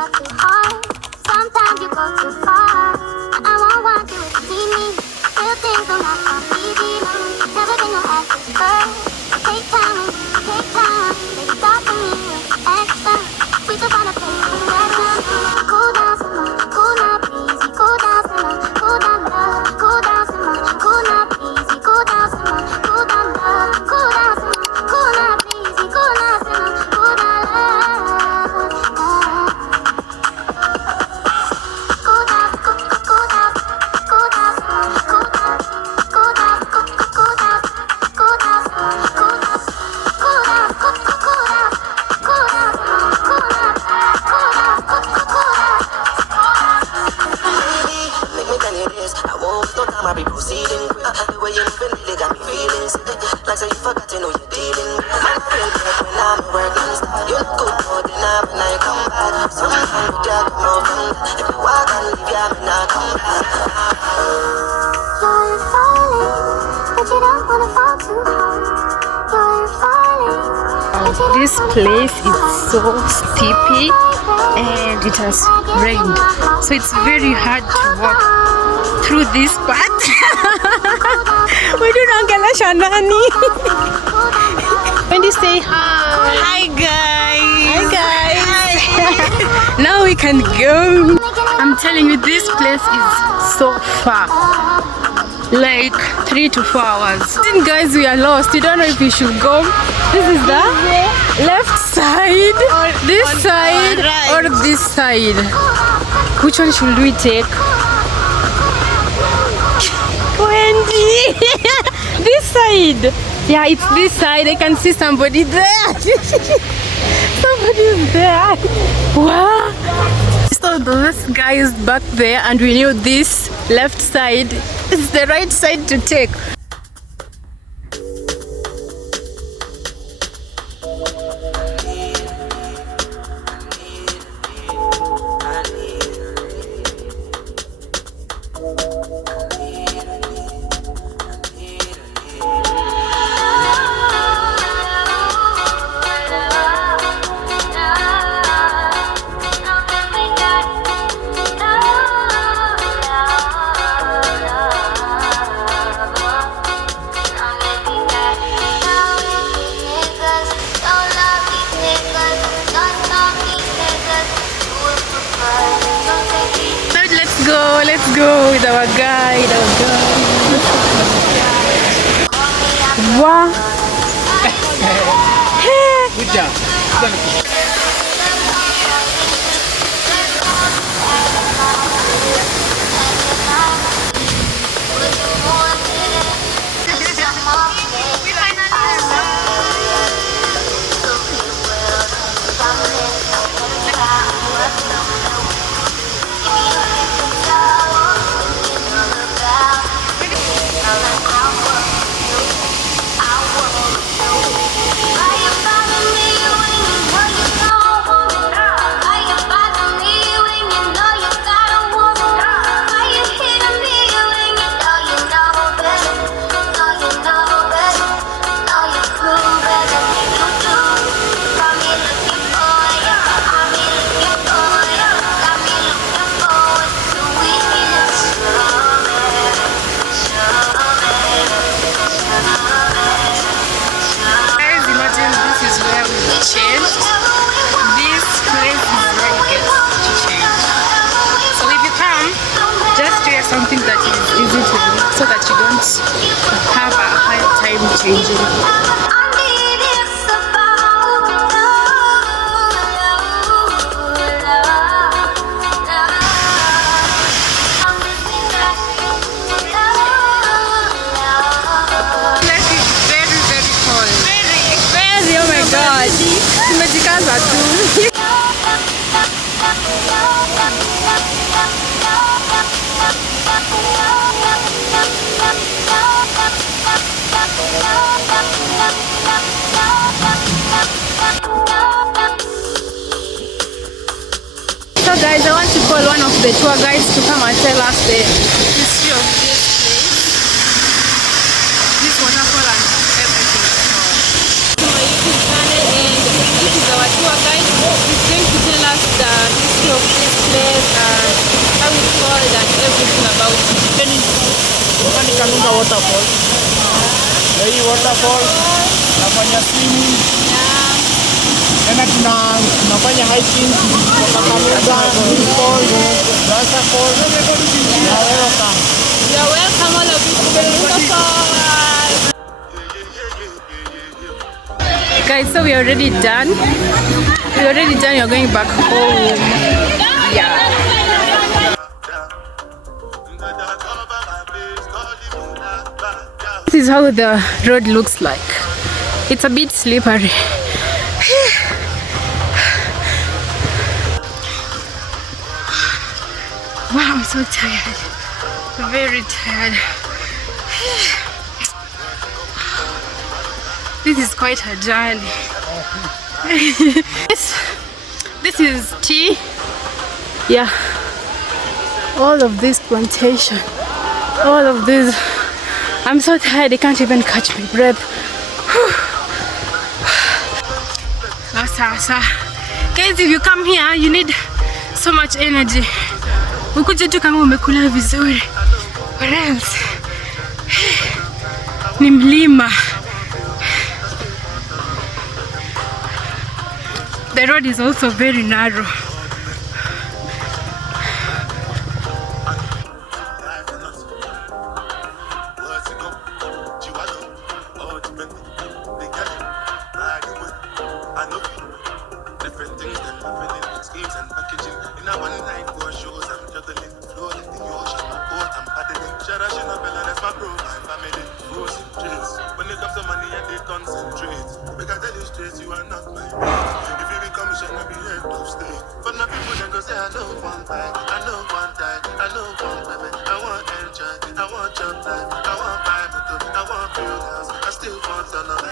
love too hard. Sometimes you go too far. I won't want you to see me. Real things don't have to be easy. Never been no expert. Take time, baby, talk to me with extra. We could find a place to rest. Cool down some more, cool now, please. Cool down some more, cool down love. Cool down some more, cool now, please. Cool down some more, cool down love. Cool down some more, cool now, please. Cool down some more, cool down love. Cool down, cool down, cool down, cool down, cool down, cool down, cool down, cool down, cool down. I be proceeding the way you moving really got me feeling sick. Like say you forgot to know you're dealing with. I'm real good when I'm working star. You look good more than I when I come back. Sometimes we just come out from that. If you walk and leave, yeah, me not come back. You're falling, but you don't wanna fall too hard. You're falling. This place is so steepy and it has rained, so it's very hard to walk through this part. We do not get a shanani. When you say hi guys, now we can go. I'm telling you, this place is so far, like 3 to 4 hours. Then guys, we are lost. We don't know if we should go. This is the left side, this side, or this side. Which one should we take? Wendy! This side. Yeah, it's this side. I can see somebody there. Somebody is there. Wow. So this guy is back there, and we knew this left side is the right side to take. Let's go with our guide. Wow. Good job. Something that is easy to do so that you don't have a hard time changing. Life is very, very cold. Very, oh my god. Tumejikaza tu. So guys, I want to call one of the tour guides to come and tell us the history of this place, this waterfall and everything. So my YouTube channel, and this is our tour guide. He's going to tell us the history of this place and how it's called and everything about it. Ni Kanunga Waterfall. Na hii waterfall nafanya swimming. Tena tunafanya hiking kutoka Kanunga Waterfall, Waterfall. You're welcome all of you to the waterfall. Guys, so we are already done. You're going back home. Yeah. This is how the road looks like. It's a bit slippery. Wow, I'm so tired. Very tired. This is quite a journey. This is tea. Yeah. All of this plantation. All of this. I'm so tired I can't even catch my breath. Guys, if you come here, you need so much energy. Ukuje tu kama umekula vizuri. Or else ni mlima. The road is also very narrow. I want your time, I want my mental, I want real house. I still want to know.